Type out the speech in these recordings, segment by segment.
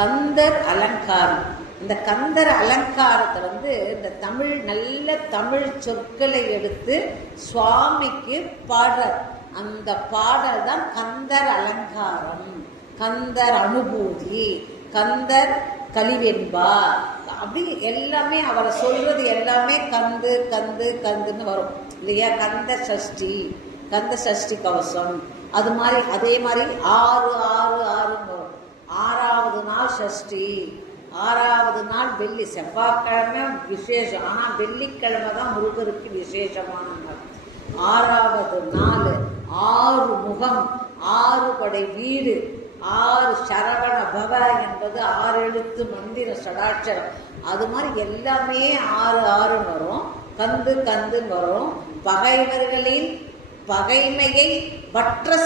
கந்தர் அலங்காரம். இந்த கந்தர் அலங்காரத்தை இந்த தமிழ் நல்ல தமிழ் சொற்களை எடுத்து சுவாமிக்கு பாடுறார். அந்த பாடல் தான் கந்தர் அலங்காரம், கந்தர் அனுபூதி, கந்தர் கலிவெண்பா. அப்படி எல்லாமே அவரை சொல்றது எல்லாமே கந்து கந்து கந்துன்னு வரும் இல்லையா. கந்த சஷ்டி, கந்த சஷ்டி கவசம், அது மாதிரி அதே மாதிரி 6 6 6 வரும். 6வது நாள் சஷ்டி, 6வது நாள் வெள்ளி, செவ்வாய்க்கிழமை விசேஷம். ஆனால் வெள்ளிக்கிழமை தான் முருகருக்கு விசேஷமான நாள். 6வது நாள் 6 முகம், 6 படை வீடு, 6 சரவண பவ என்பது 6 எழுத்து மந்திர சடாட்சரம். அது மாதிரி எல்லாமே 6 6 வரும். கந்து கந்துன்னு வரும். பகைவர்களின் பகைமையை வற்ற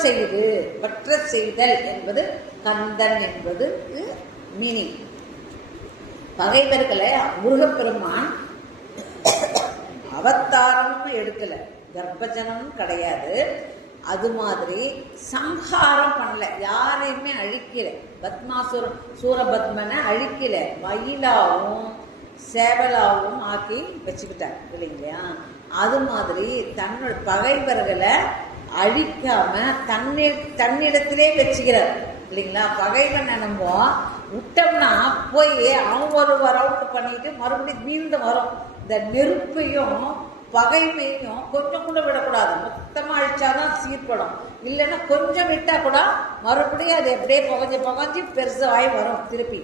செய்தல் என்பது கந்தன் என்பது மீனிங். பகைவர்களை முருகப்பெருமான் அவதாரம் எடுக்கல, கர்ப்பஜனம் கிடையாது. அது மாதிரி சம்ஹாரம் பண்ணல, யாரையுமே அழிக்கல. சூரபத்மனை அழிக்கல, மயிலாவும் சேவலாவும் ஆக்கி வச்சுக்கிட்டார் இல்லைங்களா. அது மாதிரி தன்னோட பகைவர்களை அழிக்காம தன்னிடத்திலே வச்சுக்கிறார் இல்லைங்களா. பகைவனை நம்ம விட்டோம்னா போய் அவன் ஒரு ரவுண்ட் பண்ணிட்டு மறுபடியும் மீண்டும் வரும். இந்த நெருப்பையும் பகைமையும் கொஞ்சம் கூட விடக்கூடாது, மொத்தமாக அழிச்சாதான் சீர்படும். இல்லைன்னா கொஞ்சம் விட்டா கூட மறுபடியும் அது எப்படியே புகஞ்சு பெருசாகி வரும் திருப்பி.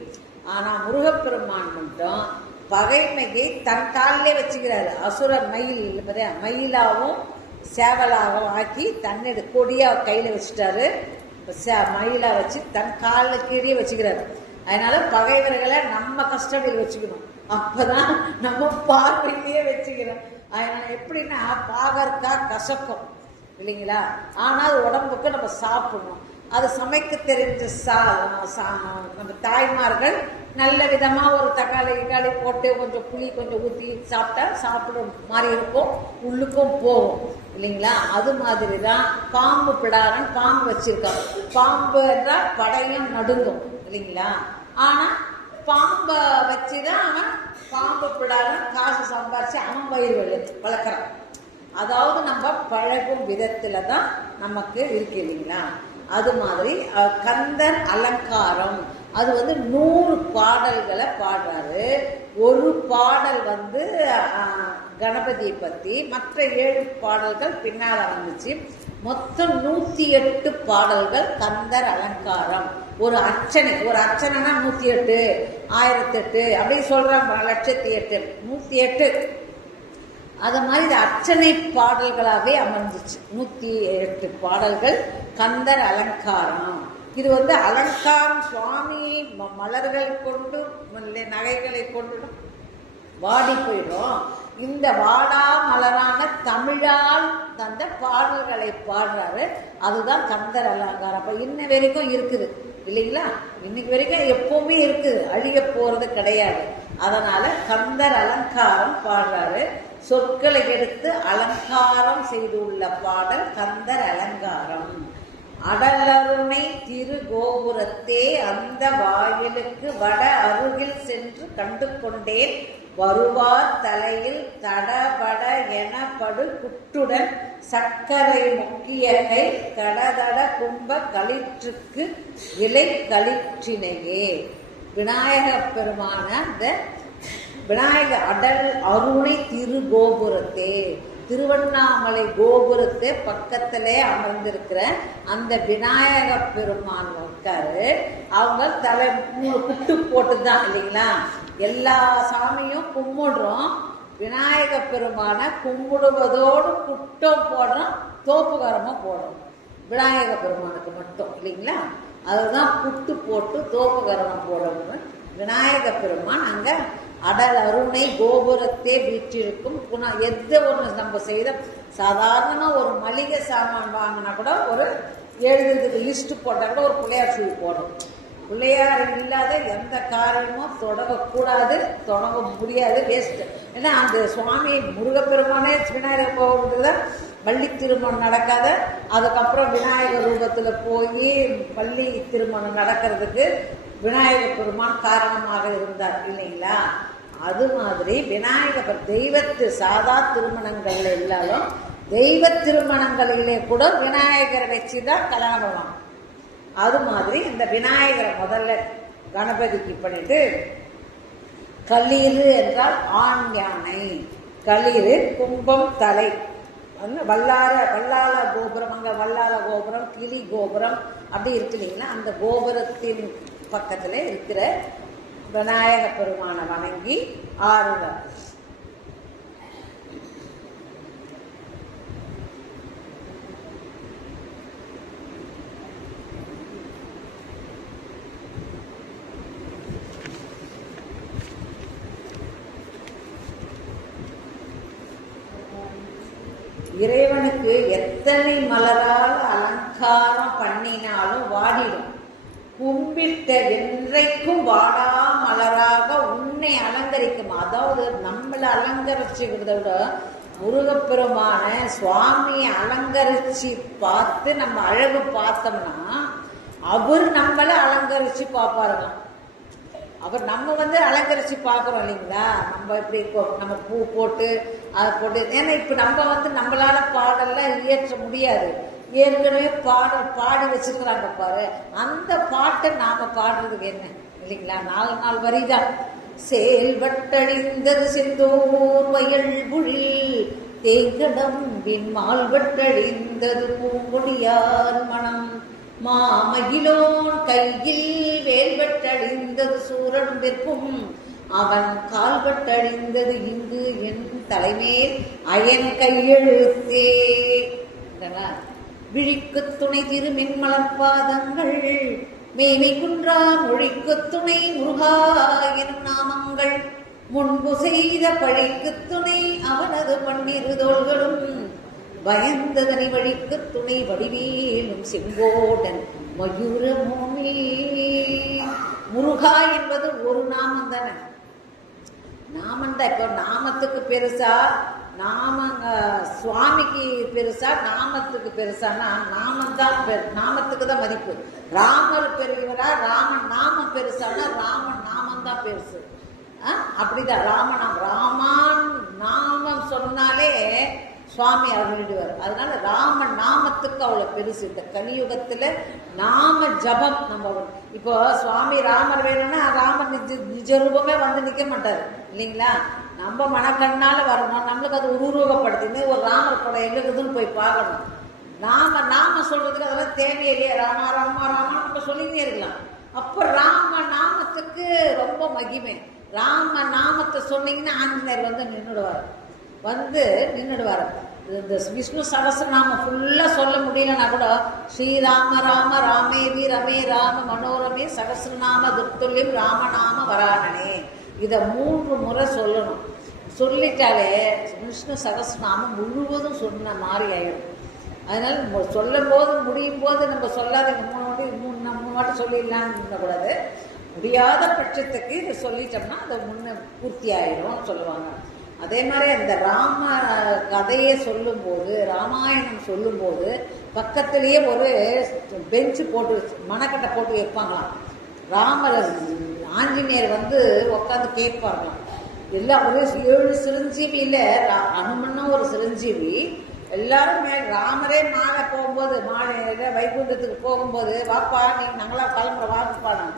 ஆனால் முருகப்பெருமான் மட்டும் பகைமையை தன் காலிலே வச்சுக்கிறாரு. அசுரர் மயிலாவும் சேவலாகவும் ஆக்கி தன்னிட கொடியா கையில் வச்சுட்டாரு. மயிலா வச்சு தன் காலில் கீழே வச்சுக்கிறாரு. அதனால பகைவர்களை நம்ம கஸ்டடியில் வச்சுக்கணும், அப்பதான் நம்ம பார்வையிலேயே வச்சுக்கிறோம். அதனால எப்படின்னா பாகற்காய் கசக்கும் இல்லைங்களா, ஆனால் அது உடம்புக்கு நம்ம சாப்பிடணும். அது சமைக்க தெரிஞ்ச நம்ம தாய்மார்கள் நல்ல விதமாக ஒரு தக்காளி போட்டு கொஞ்சம் புளி கொஞ்சம் ஊற்றி சாப்பிட்டா சாப்பிட மாதிரி இருக்கும், உள்ளுக்கும் போகும் இல்லைங்களா. அது மாதிரி தான் பாம்பு பிடாரன் பாம்பு வச்சிருக்கான். பாம்பு என்றால் படையும் நடுங்கும் இல்லைங்களா. ஆனால் பாம்பை வச்சுதான் அவன் பாம்பு பிடாரன் காசு சம்பாரிச்சு அவன் வயிறு வளர்க்குறான். அதாவது நம்ம பழகும் விதத்துல தான் நமக்கு இருக்கு இல்லைங்களா. அது மாதிரி கந்தர் அலங்காரம் அது 100 பாடல்களை பாடுறாரு. ஒரு பாடல் கணபதியை பற்றி, மற்ற 7 பாடல்கள் பின்னால வந்துச்சு. மொத்தம் 108 பாடல்கள் கந்தர் அலங்காரம். ஒரு அர்ச்சனைனா 108 1008 அப்படின்னு சொல்றாங்க, 1,08 108. அது மாதிரி இது அர்ச்சனை பாடல்களாகவே அமைஞ்சிச்சு. 108 பாடல்கள் கந்தர் அலங்காரம். இது அலங்காரம் சுவாமியை மலர்கள் கொண்டு நகைகளை கொண்டு வாடி போயிடும். இந்த வாடா மலரான தமிழால் தந்த பாடல்களை பாடுறாரு. அதுதான் கந்தர் அலங்காரம். அப்ப இன்ன வரைக்கும் இருக்குது இல்லைங்களா. இன்னைக்கு வரைக்கும் எப்பவுமே இருக்குது, அழிய போறது கிடையாது. அதனால கந்தர் அலங்காரம் பாடுறாரு. சொற்களை எடுத்து அலங்காரம் செய்துள்ள பாடல் கந்தர் அலங்காரம். அடலருணை திரு கோபுரத்தே அந்த வாயிலுக்கு வட அருகில் சென்று கண்டு கொண்டேன், வருவார் தலையில் தடபட எனப்படு குட்டுடன் சர்க்கரை முக்கியகை தடதட கும்ப களிற்றுக்கு இலை களிற்றினையே. விநாயக பெருமான அந்த விநாயக அடல் அருணை திரு கோபுரத்தே, திருவண்ணாமலை கோபுரத்தை பக்கத்திலே அமர்ந்திருக்கிற அந்த விநாயக பெருமான் இருக்காரு. அவங்க தலை குட்டு போட்டுதான் இல்லைங்களா. எல்லா சாமியும் கும்பிடுறோம், விநாயக பெருமான கும்பிடுவதோடு குட்டம் போடுறோம், தோப்புகரமும் போடுறோம். விநாயக பெருமானுக்கு மட்டும் இல்லைங்களா. அதுதான் குட்டு போட்டு தோப்புகரணம் போடணும். விநாயக பெருமான் அங்க அடல் அருணை கோபுரத்தே வீற்றிருக்கும். எது ஒன்று நம்ம செய்த சாதாரண ஒரு மளிகை சாமான் வாங்கினா கூட ஒரு எழுதுறதுக்கு லிஸ்ட் போட்டால் கூட ஒரு பிள்ளையார் சொல்லி போடும். பிள்ளையார் இல்லாத எந்த காரியமும் தொடங்கக்கூடாது, தொடங்க முடியாது, வேஸ்ட். ஏன்னா அந்த சுவாமி முருகப்பெருமானே விநாயகர் கோபுரத்தில் பள்ளி திருமணம் நடக்காத, அதுக்கப்புறம் விநாயகர் ரூபத்துல போய் பள்ளி திருமணம் நடக்கிறதுக்கு விநாயகர் பெருமான் காரணமாக இருந்தார் இல்லைங்களா? அது மாதிரி விநாயகர் தெய்வத்து சாதா திருமணங்கள்ல இல்லாலும் தெய்வ திருமணங்களிலே கூட விநாயகரை வச்சுதான் கல்யாணம் பண்ணுவாங்க. அது மாதிரி இந்த விநாயகரை முதல்ல கணபதிக்கு பண்ணிட்டு, களிறு என்றால் ஆண் யானை, களிறு கும்பம் தலை, வல்லார கோபுரம், அங்க வல்லார கோபுரம், கிளி கோபுரம் அப்படி இருக்கு இல்லைங்களா? அந்த கோபுரத்தின் பக்கத்துல இருக்கிற விநாயக பெருமானை வணங்கி ஆறுவர். இறைவனுக்கு எத்தனை மலரால் அலங்காரம் பண்ணினாலும் வாடிடும். கும்பிட்ட என்றைக்கும் வாடா மலராக உன்னை அலங்கரிக்கும். அதாவது நம்மளை அலங்கரிச்சுக்கிறத விட முருகப்பெருமான சுவாமியை அலங்கரிச்சு பார்த்து நம்ம அழகு பார்த்தோம்னா அவர் நம்மளை அலங்கரிச்சு பார்ப்பாருங்க. அவர் நம்ம அலங்கரிச்சு பார்க்குறோம் இல்லைங்களா? நம்ம எப்படி நம்ம பூ போட்டு அதை போட்டு, ஏன்னா இப்போ நம்ம நம்மளால பாடல்லாம் இயற்ற முடியாது. ஏற்கனவே பாடல் பாடி வச்சிருக்கிறாங்க பாரு, அந்த பாட்டை நாம பாடுறதுக்கு என்ன இல்லைங்களா? 4 வரிதான். செயல்வட்டழிந்தது செந்தூர் வயல் புழில் தேங்கடம் விண்மால் வட்டழிந்தது பூங்கொடியார் மனம் மாமகிலோன் கையில் வேல்வட்டழிந்தது சூரன் விற்கும் அவன் கால்வட்டழிந்தது இங்கு என் தலைமேல் அயன் கையெழுத்தே. விழிக்கு துணை திரு மென்மலர்பாதங்கள் மேமை குன்றா மொழிக்கு துணை முருகா எனும் நாமங்கள் முன்பு செய்த பழிக்கு துணை அவனது 12 தோள்களும் பயந்ததனி வழிக்கு துணை வடிவேலும் செங்கோடன் மயூரமோனே. முருகா என்பது ஒரு நாமம் தானே, நாமந்தான். இப்போ நாமத்துக்கு பெருசா, சுவாமிக்கு பெருசா, நாமத்துக்கு பெருசானா நாமந்தான், நாமத்துக்கு தான் மதிப்பு. ராமர் பெரியவரா, ராமன் நாமம் பெருசானா ராமன் நாமம் தான் பெருசு. அப்படிதான் ராமான் நாமம் சொன்னாலே சுவாமி அருளிடுவார். அதனால ராம நாமத்துக்கு அவ்வளவு பெருசு. இந்த கலியுகத்துல நாம ஜபம் நம்ம இப்போ சுவாமி ராமர் வேணும்னா ராமர் நிஜ ரூபமே நிக்க மாட்டாரு இல்லைங்களா? நம்ம மனக்கண்ணால வரணும், நம்மளுக்கு அது உருவகப்படுத்தி ஒரு ராமர் படம் எங்களுக்குதுன்னு போய் பார்க்கணும். நாம சொல்றதுக்கு அதெல்லாம் தேவையில்லையே. ராமா ராமா ராமா நம்ம சொல்லிக்கிட்டே இருக்கலாம். அப்ப ராம நாமத்துக்கு ரொம்ப மகிமை. ராம நாமத்தை சொன்னீங்கன்னா ஆஞ்சநேயர் நின்றுடுவார். இந்த விஷ்ணு சகஸ்ரநாமம் ஃபுல்லா சொல்ல முடியலன்னா கூட ஸ்ரீராம ராம ராமேதி ரமே ராம மனோரமே சகஸ்ரநாம துர்த்துல்யம் ராமநாம வராணனே, இதை 3 முறை சொல்லணும். சொல்லிட்டாலே விஷ்ணு சகஸ்ரநாமம் முழுவதும் சொன்ன மாதிரி ஆயிடும். அதனால சொல்லும் போது முடியும் போது நம்ம சொல்லாத 3 வாட்டி சொல்லிடலான்னு கூடாது. முடியாத பட்சத்துக்கு இதை சொல்லிட்டோம்னா அதை முன்ன பூர்த்தி ஆயிடும் சொல்லுவாங்க. அதே மாதிரி அந்த ராம கதையை சொல்லும்போது, ராமாயணம் சொல்லும்போது பக்கத்திலேயே ஒரு பெஞ்சு போட்டு மணக்கட்டை போட்டு வைப்பாங்களாம். ஆஞ்சநேயர் உட்காந்து கேட்பாங்களாம். எல்லாம் ஒரு 7 சிரஞ்சீவியில அனுமனும் ஒரு சிரஞ்சீவி. எல்லாரும் ராமரே மாலை போகும்போது, மாலை வைகுண்டத்துக்கு போகும்போது, வாப்பா நீ நாங்களா கிளம்புற வாக்குப்பாங்க.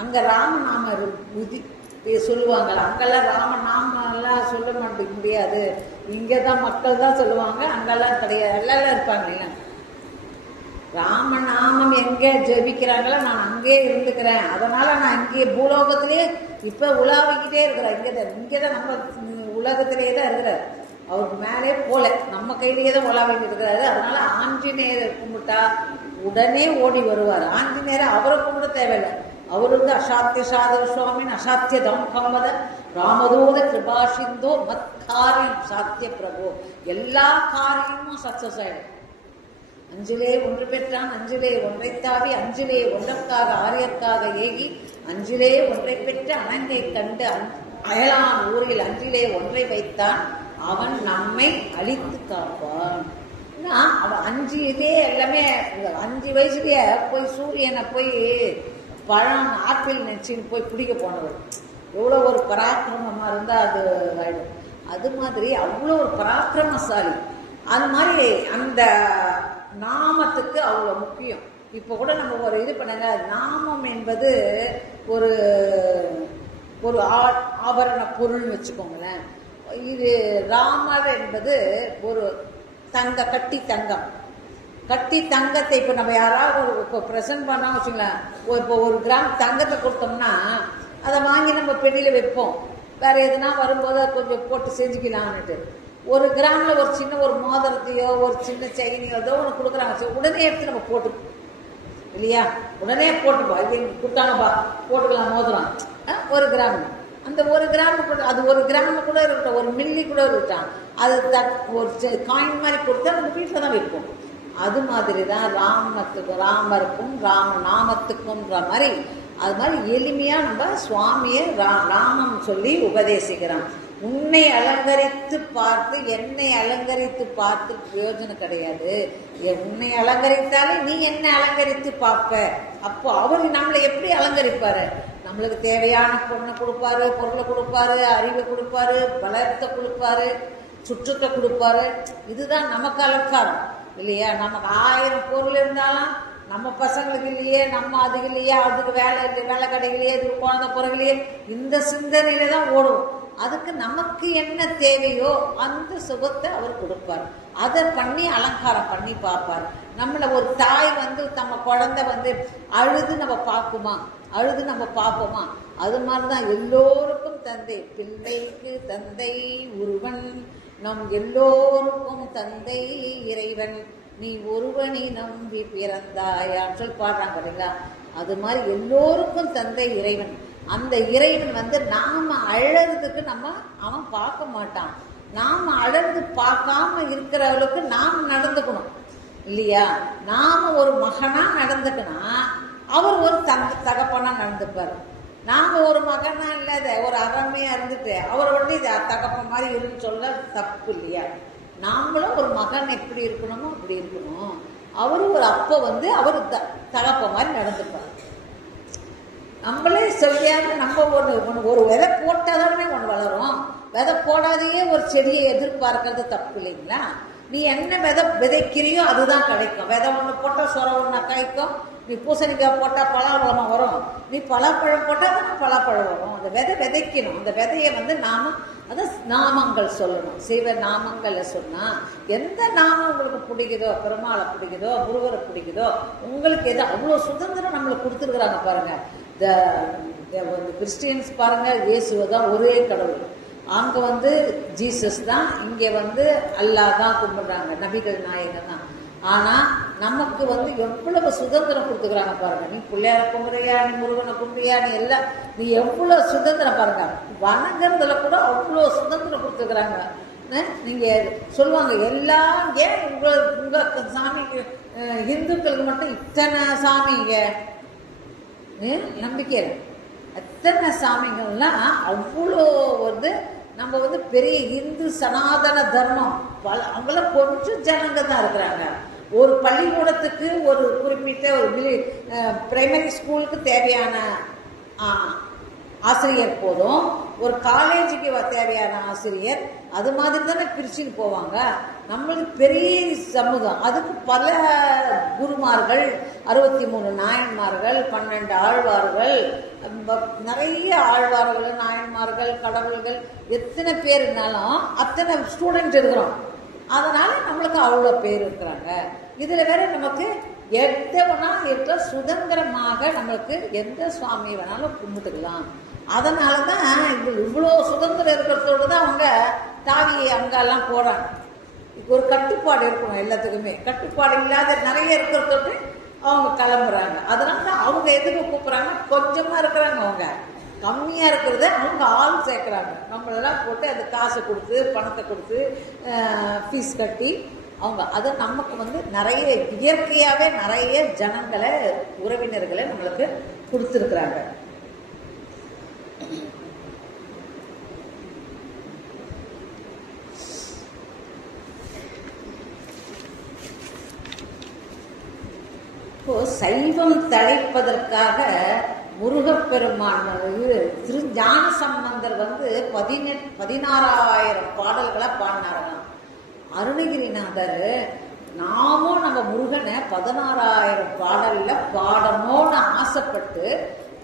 அங்க ராமநாம சொல்லுவாங்க. அங்கெல்லாம் ராமநாம எல்லாம் சொல்ல மாட்டேங்க முடியாது, இங்கதான் மக்கள் தான் சொல்லுவாங்க, அங்கெல்லாம் கிடையாது, எல்லாம் இருப்பாங்க. இல்லை ராமநாமம் எங்க ஜெபிக்கிறாங்களோ நான் அங்கே இருந்துக்கிறேன். அதனால நான் இங்கே பூலோகத்திலேயே இப்ப உலாவிக்கிட்டே இருக்கிறேன். இங்கதான் நம்ம உலகத்திலேயே தான் இருக்கிறார். அவருக்கு மேலே போல நம்ம கையிலேயே தான் உலாவிட்டு இருக்கிறாரு. அதனால ஆஞ்சநேயர் கும்பிட்டா உடனே ஓடி வருவார். ஆஞ்சநேயர் அவரை கும்பிட தேவையில்லை. அவரு அசாத்திய சாதவ சுவாமின் அசாத்திய தம்பத ராமதூத கிருபாசிந்தோ மத் காரியம் சாத்திய பிரபு. எல்லா காரியமும் சக்சஸ் ஆயிடும். 5லே 1 பெற்றான், 5லே 1 தாவி, 5லே 1ற்காக ஆரியற்காக ஏகி, 5லே 1 பெற்று அனங்கை கண்டு அயலான் ஊரில் 5லே 1 வைத்தான் அவன் நம்மை அழித்து காப்பான். அவன் 5 இதே எல்லாமே 5 வயசுலயே போய் சூரியனை போய் பழம் ஆப்பிள் நெச்சின்னு போய் பிடிக்க போனவர். எவ்வளோ ஒரு பராக்கிரமமாக இருந்தால் அது ஆயிடும். அது மாதிரி அவ்வளோ ஒரு பராக்கிரமசாலி. அது மாதிரி அந்த நாமத்துக்கு அவ்வளோ முக்கியம். இப்போ கூட நம்ம ஒரு இது பண்ணுங்க, நாமம் என்பது ஒரு ஒரு ஆபரண பொருள்னு வச்சுக்கோங்களேன். இது ராமர் என்பது ஒரு கட்டி தங்கம். கட்டி தங்கத்தை இப்போ நம்ம யாராவது இப்போ ப்ரெசென்ட் பண்ணோம் வச்சுங்களேன், இப்போ 1 கிராம் தங்கத்தை கொடுத்தோம்னா அதை வாங்கி நம்ம பெட்டியில் வைப்போம். வேற எதுனா வரும்போது கொஞ்சம் போட்டு செஞ்சுக்கலான்னுட்டு. 1 கிராமில் ஒரு சின்ன ஒரு மோதிரத்தையோ ஒரு சின்ன செயினையோ ஏதோ ஒன்று கொடுக்குறாங்க, உடனே எடுத்து நம்ம போட்டுப்போம் இல்லையா? உடனே போட்டுப்போம். இது கொடுத்தாங்கப்பா போட்டுக்கலாம் மோதிரம் 1 கிராம். அந்த 1 கிராம் கூட அது 1 கிராம் கூட இருக்கட்டும், 1 மில்லி கூட இருக்கட்டும், அது ஒரு காயின் மாதிரி கொடுத்தா நம்ம வீட்டில் தான் வைப்போம். அது மாதிரி தான் ராமருக்கும் நாமத்துக்கும்ன்ற மாதிரி அது மாதிரி எளிமையாக நம்ம சுவாமியை நாமம் சொல்லி உபதேசிக்கிறோம். உன்னை அலங்கரித்து பார்த்து என்னை அலங்கரித்து பார்த்து பிரயோஜனம் கிடையாது. உன்னை அலங்கரித்தாலே நீ என்ன அலங்கரித்து பார்ப்ப. அப்போ அவர் நம்மளை எப்படி அலங்கரிப்பாரு? நம்மளுக்கு தேவையான பொண்ணை கொடுப்பாரு, பொருளை கொடுப்பாரு, அறிவை கொடுப்பாரு, பலத்தை கொடுப்பாரு, சுற்றத்தை கொடுப்பாரு. இதுதான் நமக்கு அலங்காரம் இல்லையா? நமக்கு 1000 பொருள் இருந்தாலும் நம்ம பசங்களுக்கு இல்லையே, நம்ம அதுக்கு இல்லையே, அதுக்கு வேலை கிடைக்கலையே, இதுக்கு குழந்தை பிறகுலையே, இந்த சிந்தனையில தான் ஓடும். அதுக்கு நமக்கு என்ன தேவையோ அந்த சுகத்தை அவர் கொடுப்பார். அதை பண்ணி அலங்காரம் பண்ணி பார்ப்பார். நம்மளை ஒரு தாய் நம்ம குழந்தை அழுது நம்ம பார்க்குமா, அழுது நம்ம பார்ப்போமா? அது மாதிரிதான் எல்லோருக்கும் தந்தை, பிள்ளைக்கு தந்தை ஒருவன், நம் எல்லோருக்கும் தந்தை இறைவன், நீ ஒருவனை நம்பி பிறந்தாயான்னு சொல்லி பாடுறாங்க இல்லைங்களா? அது மாதிரி எல்லோருக்கும் தந்தை இறைவன். அந்த இறைவன் நாம அழறதுக்கு அவன் பார்க்க மாட்டான். நாம அழறது பார்க்காம இருக்கிறவளுக்கு நாம் நடந்துக்கணும் இல்லையா? நாம ஒரு மகனா நடந்துக்கனா அவர் ஒரு தகப்பனா நடந்துப்பார். நாம ஒரு மகனா இல்லாத ஒரு அறமையா இருந்துட்டு அவர் உடனே தகப்ப மாதிரி இருக்குன்னு சொல்ல தப்பு இல்லையா? நாமளும் ஒரு மகன் எப்படி இருக்கணுமோ அப்படி இருக்கணும். அவரும் ஒரு அப்போ அவர் தகப்ப மாதிரி நடந்துப்பார். நம்மளே சொல்லியாங்க, நம்ம ஒரு விதை போட்டாதானே ஒன்று வளரும். விதை போடாதையே ஒரு செடியை எதிர்பார்க்கறது தப்பு இல்லைங்களா? நீ என்ன விதைக்கிறியோ அதுதான் கிடைக்கும். விதை ஒன்று போட்டால் சொர ஒன்றா கிடைக்கும். நீ பூசணிக்காய் போட்டால் பலாப்பழமா வரும். நீ பலாப்பழம் போட்டால் தானே பலாப்பழம் வரும். அந்த விதைக்கணும். அந்த விதையை நாம அதை நாமங்கள் சொல்லணும். சிவ நாமங்களை சொன்னால் எந்த நாமம் உங்களுக்கு பிடிக்குதோ, பெருமாளை பிடிக்குதோ, முருகரை பிடிக்குதோ, உங்களுக்கு எது அவ்வளோ சுதந்திரம் நம்மளுக்கு கொடுத்துருக்குறாங்க பாருங்க. கிறிஸ்டியன்ஸ் பாருங்க, இயேசுவை தான் ஒரே கடவுள். அங்கே ஜீசஸ் தான், இங்கே அல்லாஹ் தான் கும்பிடுறாங்க, நபிகள் நாயகன் தான். ஆனால் நமக்கு எவ்வளவு சுதந்திரம் கொடுத்துக்கிறாங்க பாருங்க. நீ பிள்ளையார கும்பிடுறியா, நீ முருகனை கும்பிடுறியா, நீ எவ்வளோ சுதந்திரம் பாருங்க. வணங்குறதுல கூட அவ்வளோ சுதந்திரம் கொடுத்துக்கிறாங்க. நீங்கள் சொல்லுவாங்க எல்லாம் ஏன் உங்க சாமிக்கு, இந்துக்களுக்கு மட்டும் இத்தனை சாமிங்க நம்பிக்கை, எத்தனை சாமிகள்லாம் அவ்வளோ நம்ம பெரிய இந்து சனாதன தர்மம் அவங்களாம் கொஞ்சம் ஜனங்க தான் இருக்கிறாங்க. ஒரு பள்ளிக்கூடத்துக்கு ஒரு குறிப்பிட்ட ஒரு பிரைமரி ஸ்கூலுக்கு தேவையான ஆசிரியர் போதும், ஒரு காலேஜுக்கு தேவையான ஆசிரியர் அது மாதிரி தானே பிரிச்சுன்னு போவாங்க. நம்மளுக்கு பெரிய சமூகம், அதுக்கு பல குருமார்கள், 63 நாயன்மார்கள், 12 ஆழ்வார்கள், நிறைய ஆழ்வார்கள், நாயன்மார்கள், கடவுள்கள், எத்தனை பேர் இருந்தாலும் அத்தனை ஸ்டூடெண்ட் இருக்கிறோம். அதனால நம்மளுக்கு அவ்வளோ பேர் இருக்கிறாங்க. இதில் வேற நமக்கு எந்த வேணாலும் இருக்க சுதந்திரமாக நம்மளுக்கு எந்த சுவாமி வேணாலும் கும்பிட்டுக்கலாம். அதனால தான் இவ்வளோ சுதந்திரம் இருக்கிறதோடு தான் அவங்க தாவி அங்கெல்லாம் போகிறாங்க. ஒரு கட்டுப்பாடு இருக்கணும், எல்லாத்துக்குமே கட்டுப்பாடு இல்லாத நிறைய இருக்கிறதோடு அவங்க கிளம்புறாங்க. அதனால தான் அவங்க எதுக்கு கூப்பிட்றாங்க, கொஞ்சமாக இருக்கிறாங்க, அவங்க கம்மியாக இருக்கிறத அவங்க ஆள் சேர்க்குறாங்க. நம்மளெல்லாம் போட்டு அது காசு கொடுத்து பணத்தை கொடுத்து ஃபீஸ் கட்டி அவங்க அதை நமக்கு நிறைய இயற்கையாகவே நிறைய ஜனங்களை, உறவினர்களை நம்மளுக்கு கொடுத்துருக்குறாங்க. இப்போ சைவம் தழைப்பதற்காக முருகப்பெருமான் திரு ஞான சம்பந்தர் 16,000 பாடல்களை பாடினாராம். அருணகிரிநாதர் நாமும் நம்ம முருகனை 16,000 பாடல்ல பாடணும்னு ஆசைப்பட்டு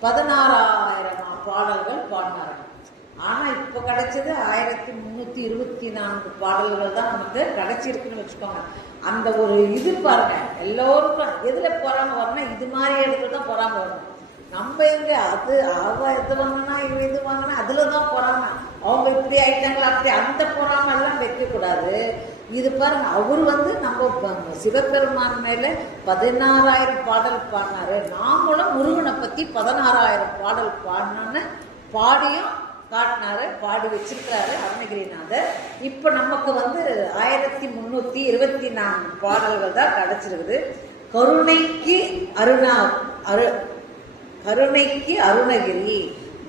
16,000 பாடல்கள் பாடினாராம். ஆனா இப்ப கிடைச்சது 1324 பாடல்கள் தான் நமக்கு கிடைச்சிருக்குன்னு வச்சுக்கோங்க. அந்த ஒரு இது பாருங்க, எல்லோருக்கும் எதுல பொறாம வரணும், இது மாதிரி இடத்துல தான் பொறாம வரணும். நம்ம எங்க அது அவ இது வாங்கினா இவ இது வாங்கினா அதுலதான் பொறாம, அவங்க இப்படி ஆயிட்டாங்களா அப்படி, அந்த பொறாம எல்லாம் வைக்க கூடாது. இது பாருங்க, அவர் நம்ம சிவபெருமான் மேல 16,000 பாடல் பாடினாரு. நாமளும் முருகனை பத்தி 16,000 பாடல் பாடினோன்னு பாடியும் காட்டினாரு, பாடி வச்சிருக்கிறாரு அருணகிரிநாதர். இப்ப நமக்கு 1324 பாடல்கள் தான் கிடைச்சிருக்குது. கருணைக்கு அருணகிரி,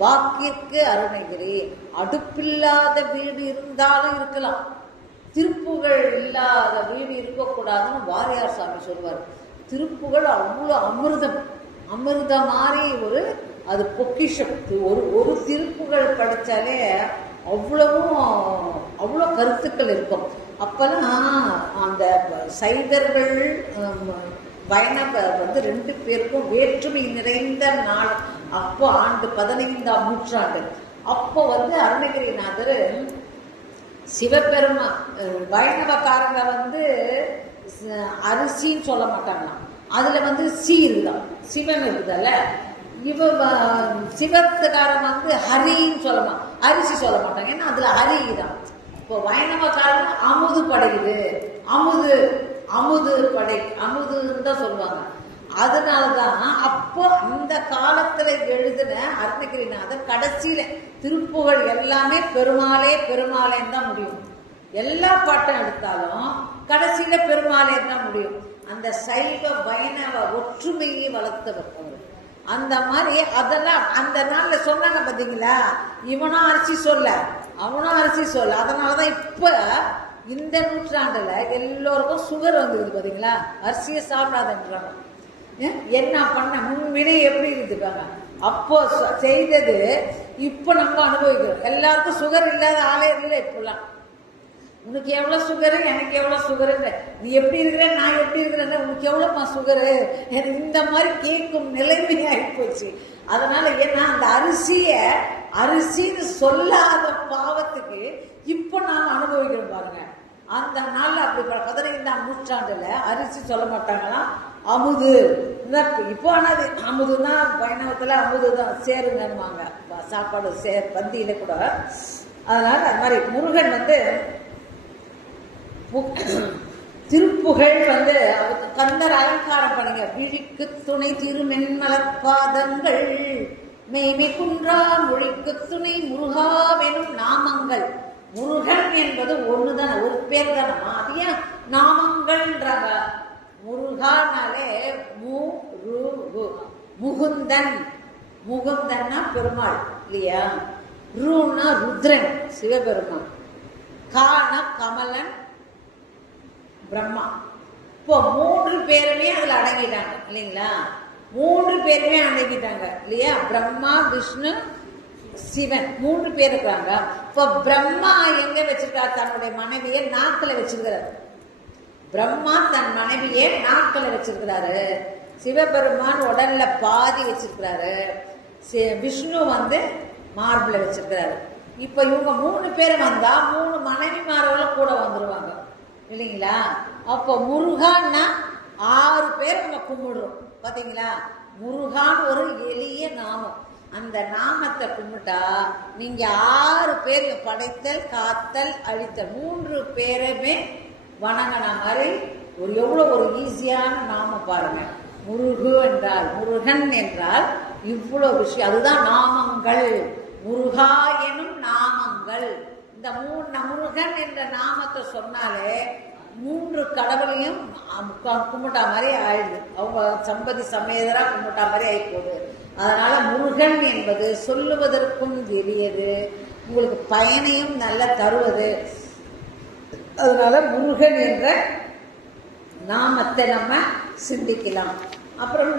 வாக்கிற்கு அருணகிரி. அடுப்பில்லாத வீடு இருந்தாலும் இருக்கலாம், திருப்புகழ் இல்லாத வீடு இருக்கக்கூடாதுன்னு வாரியார் சாமி சொல்வார். திருப்புகழ் அவ்வளோ அமிர்தம் மாதிரி அது பொக்கிஷம். ஒரு திருப்புகழ் படித்தாலே அவ்வளோ கருத்துக்கள் இருக்கும். அப்பெல்லாம் அந்த சைவர்கள் வைணவ 2 பேருக்கும் வேற்றுமை நிறைந்த நாள். அப்போ ஆண்டு 15ஆம் நூற்றாண்டு. அப்போ அருணகிரிநாதர் சிவபெருமா வைணவக்காரங்க அரிசின்னு சொல்ல மாட்டாங்களாம், அதுல சி இருக்குதான், சிவன் இருக்குதல்ல. இவ சிவத்துக்காரன் ஹரின்னு சொல்லலாம், அரிசி சொல்ல மாட்டாங்க, ஏன்னா அதுல ஹரி தான். இப்போ வைணவக்காரன் அமுது படைக்குது, அமுதுன்னு தான் சொல்லுவாங்க. அதனாலதான் அப்போ அந்த காலத்துல எழுதின அருணகிரிநாதர் கடைசியில திருப்புகழ் எல்லாமே பெருமாளேன்னு தான் முடியும். எல்லா பாட்டும் எடுத்தாலும் கடைசியில பெருமாளேன்னு தான் முடியும். அந்த சைவ வைணவ ஒற்றுமையை வளர்த்தவர் அவர். அந்த மாதிரி அதெல்லாம் அந்த நாள்ல சொன்னாங்க பாத்தீங்களா, இவனும் அரிசி சொல்ல அவனும் அரிசி சொல்ல. அதனாலதான் இப்ப இந்த நூற்றாண்டுல எல்லோருக்கும் சுகர் வந்துருது பாத்தீங்களா, அரிசியை சாப்பிடாதுன்றாங்க. என்ன பண்ண முன்வினை எப்படி இருக்குதுப்பாங்க, அப்போ செய்தது இப்ப நம்ம அனுபவிக்கிறோம். எல்லாருக்கும் சுகர் இல்லாத ஆளே இல்லை இப்பெல்லாம். உனக்கு எவ்வளவு சுகரு, எனக்கு எவ்வளவு சுகரு, நீ எப்படி இருக்கிற நான் எப்படி இருக்கிறேன், உனக்கு எவ்வளவுமா சுகரு, இந்த மாதிரி கேட்கும் நிலைமை ஆகிப்போச்சு. அதனால ஏன்னா அந்த அரிசின்னு சொல்லாத பாவத்துக்கு இப்ப நாம அனுபவிக்கிறோம் பாருங்க. அந்த நாள்ல அப்படி 15ஆம் நூற்றாண்டுல அரிசி சொல்ல மாட்டாங்களாம், அமுது. இப்போ ஆனது அமுதுன்னா வைணவத்துல அமுதுதான் சேருங்கன்னுவாங்க, சாப்பாடு பந்தியில கூட. அதனால அது மாதிரி முருகன் திருப்புகழ் கந்தர் அலங்காரம் பண்ணுங்க. விழிக்கு துணை திருமென்மலர்பாதங்கள், மெய்மை குன்றா மொழிக்கு துணை முருகாவெனும் நாமங்கள். முருகன் என்பது ஒண்ணுதானே, ஒரு பேர் தானமா, அது ஏன் நாமங்கள்ன்றாங்க? முருகானாலே முகுந்தன்னா பெருமாள் இல்லையா, ரூனா ருத்ரன் சிவபெருமான், கான கமலன் பிரம்மா. இப்போ 3 பேருமே அதுல அடங்கிட்டாங்க இல்லைங்களா, 3 பேருமே அடங்கிட்டாங்க இல்லையா. பிரம்மா விஷ்ணு சிவன் 3 பேர் இருக்காங்க. இப்போ பிரம்மா எங்க வச்சிருக்காரு, தன்னுடைய மனைவியை நாக்குல வச்சிருக்கிறாரு. பிரம்மா தன் மனைவியை நாக்குல வச்சிருக்கிறாரு. சிவபெருமான் உடல்ல பாதி வச்சிருக்கிறாரு. விஷ்ணு மார்பிள வச்சிருக்கிறாரு. இப்ப இவங்க 3 பேர் வந்தா 3 மனைவிமார்களும் கூட வந்துருவாங்க இல்லைங்களா. அப்போ முருகான்னா 6 பேர் நம்ம கும்பிடுறோம் பாத்தீங்களா. முருகான் ஒரு எளிய நாமம். அந்த நாமத்தை கும்பிட்டா நீங்க 6 பேர் படைத்தல் காத்தல் அழித்தல் 3 பேருமே வணங்கின மாதிரி எவ்வளவு ஒரு ஈஸியான நாமம் பாருங்க. முருகன் என்றால் இவ்வளவு விஷயம், அதுதான் நாமங்கள். முருகா எனும் நாமங்கள். இந்த முருகன் என்ற நாமத்தை சொன்னாலே 3 கடவுளையும் கும்பிட்டா மாதிரி ஆயிடுது, அவங்க சம்பதி சமேதரா கும்பிட்டா மாதிரி ஆயிப்போகுது. அதனால முருகன் என்பது சொல்லுவதற்கும் எளியது, உங்களுக்கு பயனையும் நல்ல தருவது. அதனால முருகன் என்ற நாமத்தை நம்ம சிந்திக்கலாம். அப்புறம்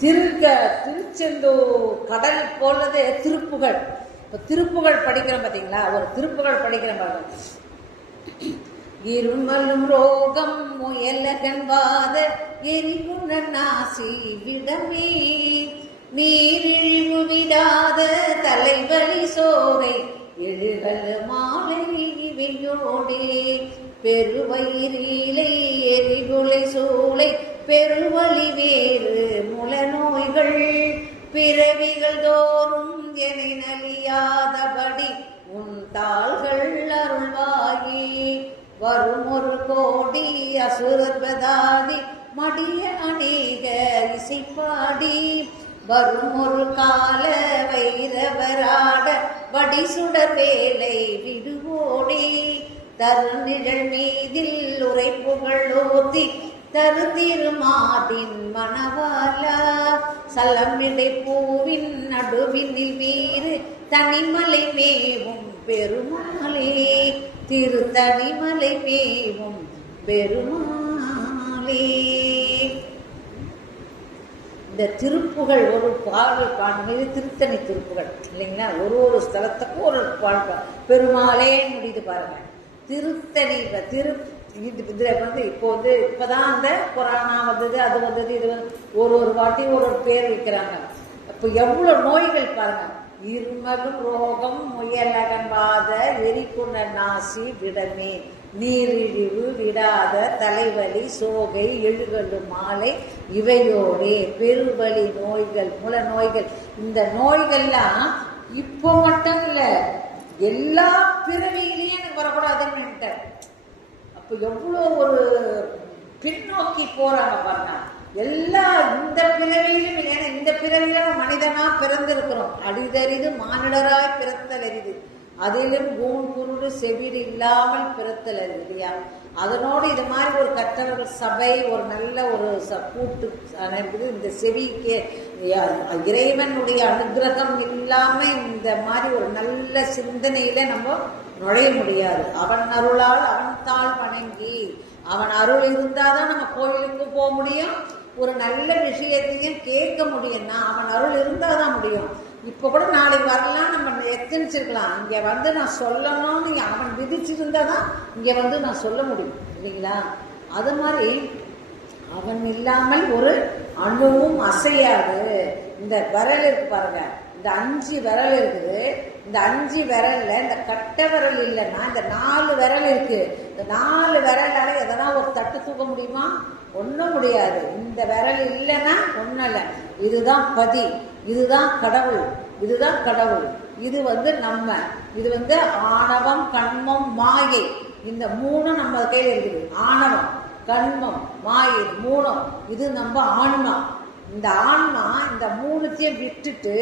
திருச்செந்தூர் கடல் போலது திருப்புகழ். இப்ப திருப்புகழ் படிக்கிறோம் பாத்தீங்களா, ஒரு திருப்புகழ் படிக்கிறோம் பாருங்க. இருமலும் ரோகம் முயலகன்வாத எரிகுண நாசி விடமே நீரிழிவு விடாத தலைவலி சோரை எழுகல் மாலை இவையோடே பெருவயிரிலை எரிகுலை சூளை பெருவழி வேறு முல நோய்கள் பிறவிகள் தோறும் என நலியாதபடி உன் தாள்கள் அருள்வாயே வரும் ஒரு கோடி அசுரபதாதி மடிய அநேக இசைப்பாடி வரும் ஒரு கால வைரவராட வடி சுடர் வேலை விடுவோடே தருநிழல் மீதில் உரைப்புகள் ஓத்தி தருதிருமாதின் மணவாலா சலமிடை பூவின் நடுவினில் வீறு தனிமலை மேவும் பெருமாளே திருத்தனிமலை மேவும் பெருமாளே. இந்த திருப்புகள் ஒரு பாடல் பாடும்போது திருத்தணி திருப்புகள் இல்லைங்களா, ஒரு ஸ்தலத்துக்கும் ஒரு பாடல் பெருமாளே முடியுது பாருங்க. திருத்தணி இதுல இப்போ இப்பதான் அந்த புராணா வந்தது, அது வந்தது, இது வந்து ஒரு வாட்டி ஒரு பேர் வைக்கிறாங்க. இப்போ எவ்வளவு நோய்கள் பாருங்க. இருமலும் ரோகம் முயலகன்வாத எரிகுண நாசி விடமே நீரிழிவு விடாத தலைவலி சோகை எழுகலு மாலை இவையோடே பெருவலி நோய்கள் முல நோய்கள். இந்த நோய்கள்லாம் இப்போ மட்டும் இல்ல, எல்லா பிறவியிலையும் எனக்கு வரக்கூடாதுன்னு. அப்ப எவ்வளவு ஒரு பின்னோக்கி போறாங்க பாருங்க. எல்லா இந்த பிறவியிலும் இல்லை, இந்த பிறவியில மனிதனா பிறந்திருக்கிறோம். அரிதறிது மானிடராய் பிறத்தல் அரிது, அதிலும் கூண் குருடு செவிடு இல்லாமல் பிறத்தல் அரிது இல்லையா. அதனோடு இது மாதிரி ஒரு கற்றவர்கள் சபை, ஒரு நல்ல ஒரு கூட்டு இருக்குது. இந்த செவிக்கு இறைவனுடைய அனுகிரகம் இல்லாம இந்த மாதிரி ஒரு நல்ல சிந்தனையில நம்ம நுழைய முடியாது. அவன் அருளால் அவன் தாள் வணங்கி, அவன் அருள் இருந்தாதான் நம்ம கோயிலுக்கு போக முடியும், ஒரு நல்ல விஷயத்தையும் கேட்க முடியும்னா அவன் அருள் இருந்தாதான் முடியும். இப்ப கூட நாளைக்கு வரலாம், நம்ம எத்தனிச்சிருக்கலாம். இங்க வந்து நான் சொல்லணும்னு அவன் விதிச்சிருந்தாதான் இங்க வந்து நான் சொல்ல முடியும் இல்லைங்களா. அது மாதிரி அவன் இல்லாமல் ஒரு அணுவும் அசையாது. இந்த விரல் இருக்கு பாருங்க, இந்த 5 விரல் இருக்குது. இந்த 5 விரல்ல இந்த கட்டை விரல் இல்லைன்னா இந்த 4 விரல் இருக்கு. இந்த 4 விரலால எதனா ஒரு தட்டு தூக்க முடியுமா? ஒன்றும் முடியாது. இந்த விரல் இல்லைன்னா ஒன்றும் இல்லை. இதுதான் பதி, இதுதான் கடவுள், இதுதான் கடவுள். இது வந்து நம்ம, இது வந்து ஆணவம் கண்மம் மாயை, இந்த 3 நம்ம கையில் இருக்குது. ஆணவம் கண்மம் மாயை 3, இது நம்ம ஆன்மா. இந்த ஆன்மா இந்த 3த்தையும் விட்டுட்டு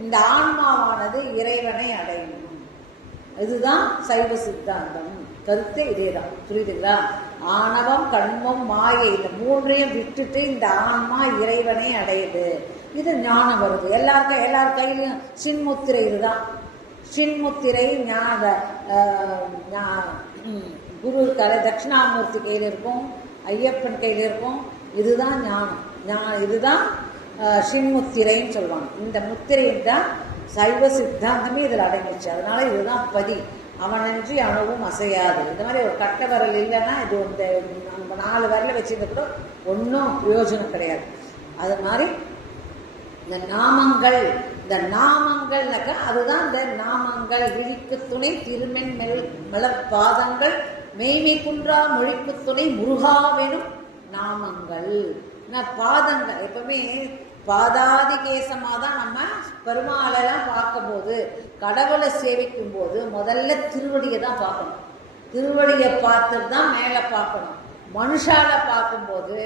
இந்த ஆன்மாவானது இறைவனை அடையணும். இதுதான் சைவ சித்தாந்தம். கருத்தை இதேதான், புரியுதுங்களா? ஆணவம் கண்மம் மாயை இந்த 3ஐயும் விட்டுட்டு இந்த ஆன்மா இறைவனை அடையுது. இது ஞானம் வருது. எல்லார் கையிலையும் சின்முத்திரை, இதுதான் சின்முத்திரை. குரு தலை தட்சிணாமூர்த்தி கையில் இருக்கும், ஐயப்பன் கையில் இருக்கும். இதுதான் ஞானம். இதுதான் சின்முத்திரைன்னு சொல்லுவாங்க. இந்த முத்திரையும் தான் சைவ சித்தாந்தமே இதில் அடங்கிச்சு. அதனால இதுதான் பதி. அவனன்றி அணுவும் அசையாது. இந்த மாதிரி ஒரு கட்டை விரல் இல்லைன்னா இது இந்த நம்ம 4 விரல வச்சிருந்த கூட ஒன்றும் பிரயோஜனம் கிடையாது. அது மாதிரி இந்த நாமங்கள்னாக்கா அதுதான் இந்த நாமங்கள். விழிக்கு துணை திருமென் மலர் பாதங்கள் மெய்மை குன்றா மொழிக்கு துணை முருகாவெனும் நாமங்கள். பாதங்கள் எப்பவுமே பாதாதி கேசமாக தான் நம்ம பெருமாளெல்லாம் பார்க்கும் போது, கடவுளை சேவிக்கும் போது முதல்ல திருவடியை தான் பார்க்கணும். திருவடியை பார்த்துட்டு தான் மேலே பார்க்கணும். மனுஷால பார்க்கும்போது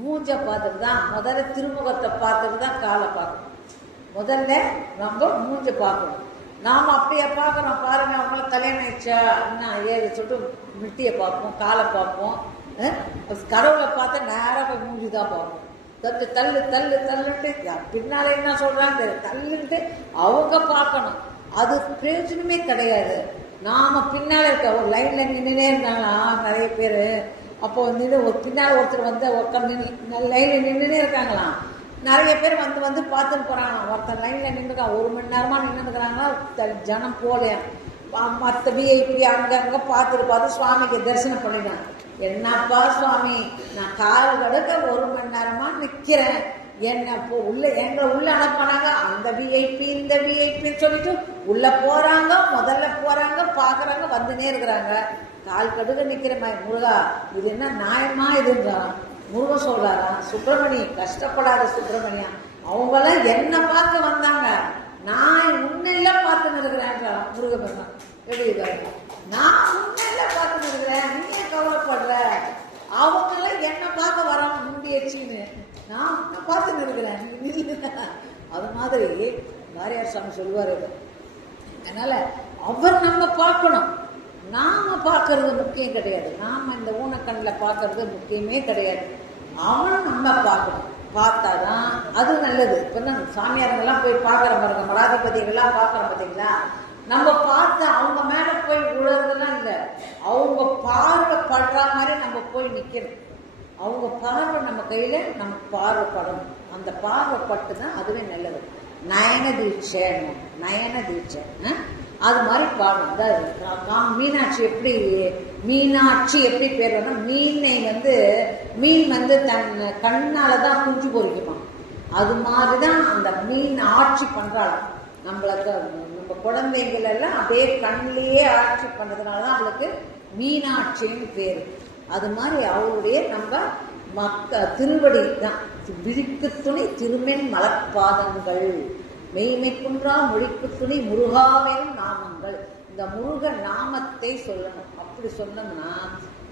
மூஞ்ச பார்த்துட்டு தான், முதல்ல திருமுகத்தை பார்த்துட்டு தான் காலை பார்க்கணும். முதல்ல நம்ம மூஞ்ச பார்க்கணும். நாம் அப்படியே பார்க்குறோம் பாருங்க. அவங்கள கல்யாணம் ஆயிடுச்சா என்ன ஏது சொல்லிட்டு மிட்டியை பார்ப்போம், காலை பார்ப்போம். கடவுளை பார்த்தா நேராக போய் மூஞ்சி தான் பார்ப்போம். தள்ளுட்டு பின்னால என்ன சொல்றாங்க தள்ளுட்டு அவங்க பார்க்கணும். அது பிரயோஜனமே கிடையாது. நாம பின்னால இருக்க ஒரு லைன்ல நின்றுனே இருந்தாங்களா நிறைய பேர், அப்போ வந்து ஒரு பின்னால் ஒருத்தர் வந்து உட்காந்து லைனில் நின்றுனே இருக்காங்களாம். நிறைய பேர் வந்து பார்த்துட்டு போகிறாங்களாம். ஒருத்தர் லைனில் நின்றுருக்கான், 1 மணி நேரமாக நின்றுருக்கிறாங்களா, ஜனம் போல. மற்ற விஐபி அங்கங்கே பார்த்து சுவாமிக்கு தரிசனம் பண்ணிடுவேன். என்னப்பா சுவாமி, நான் கால் கடக்க 1 மணி நேரமாக நிற்கிறேன், என்ன இப்போ எங்களை உள்ள அனுப்பினாங்க. அந்த விஐபி இந்த விஐபின்னு சொல்லிட்டு உள்ள போறாங்க, முதல்ல போறாங்க, பாக்குறாங்க, வந்துனே இருக்கிறாங்க. கால் கடுக்க நிக்கிறேன். முருகா, இது என்ன நியாயமா இதுன்றான். முருகன் சொல்றாரா, சுப்பிரமணியம் கஷ்டப்படாத சுப்பிரமணியம், அவங்கெல்லாம் என்ன பார்க்க வந்தாங்க, நான் உன்னெல்லாம் பார்த்துன்னு இருக்கிறேன். முருகன் எப்படி நான் உன்னெல்லாம் பார்த்துன்னு இருக்கிறேன், நீ கவலைப்படுற, அவங்கெல்லாம் என்ன பார்க்க வராங்க முந்தியச்சின்னு நான் பார்த்துன்னு இருக்கிறேன். அது மாதிரி வாரியார் சாமி சொல்லுவார். அதனால அவர் நம்ம பார்க்கணும், நாம பார்க்கறது முக்கியம் கிடையாது. நாம இந்த ஊனக்கண்ணில் பார்க்கறது முக்கியமே கிடையாது. அவன் நம்ம பார்க்கணும், பார்த்தாதான் அது நல்லது. இப்போ தான் சாமியாருங்கெல்லாம் போய் பார்க்குற பாருங்க, மடாதிபதிகள்லாம் பார்க்குறோம் பார்த்தீங்களா, நம்ம பார்த்து அவங்க மேலே போய் விழுறதுலாம் இல்லை, அவங்க பார்வை படுற மாதிரி நம்ம போய் நிற்கணும். அவங்க பார்வை நம்ம கையில் நமக்கு பார்வைப்படணும். அந்த பார்வைப்பட்டு தான் அதுவே நல்லது. நயன தீட்சை, நயன தீட்சை அது மாதிரி பாடணும். அதாவது மீனாட்சி எப்படி பேர் வேணும், மீன் வந்து தன் கண்ணால தான் குஞ்சு பொறிக்குமா. அது மாதிரிதான் அந்த மீன் ஆட்சி பண்றாளாம். நம்மளுக்கு நம்ம குழந்தைகள் எல்லாம் அப்படியே கண்ணிலேயே ஆட்சி பண்றதுனாலதான் அவளுக்கு மீனாட்சின்னு பேரு. அது மாதிரி அவளுடைய நம்ம திருவடி தான். விழிக்கு துணை திருமென் மலர்பாதங்கள், மெய்மை குன்றா மொழிக்கு துணை முருகாவின் நாமங்கள். இந்த முருக நாமத்தை சொல்லணும். அப்படி சொன்னோம்னா